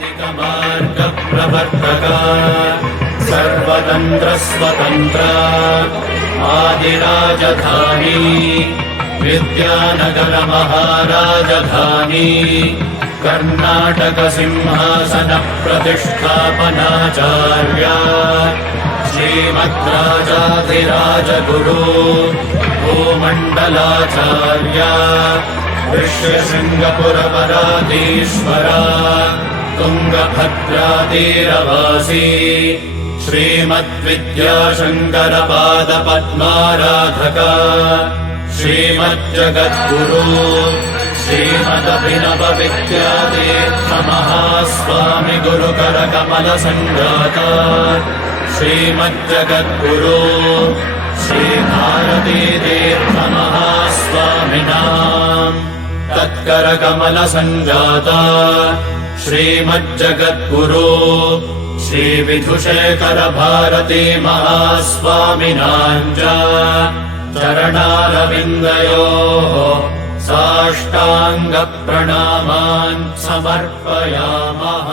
वैदिकमार्गप्रवर्तका सर्वतन्त्रस्वतन्त्र आदिराजधानी विद्यानगरमहाराजधानी कर्णाटकसिंहासनप्रतिष्ठापनाचार्या श्रीमद्राजाधिराजगुरु भूमण्डलाचार्या ऋष्यशृङ्गपुरपराधीश्वरा तुङ्गभद्रातीरवासी श्रीमद्विद्याशङ्करपादपद्माराधका श्रीमज्जगद्गुरु श्रीमदभिनवविद्यातीर्थमहास्वामि गुरुकरकमलसङ्घाता श्रीमज्जगद्गुरु श्रीभारतीतीर्थमहास्वामिनाम् तत्करकमलसञ्जाता श्रीमज्जगद्गुरु श्रीविधुशेखरभारती महास्वामिनाम् च चरणारविन्दयोः साष्टाङ्गप्रणामान् समर्पयामः।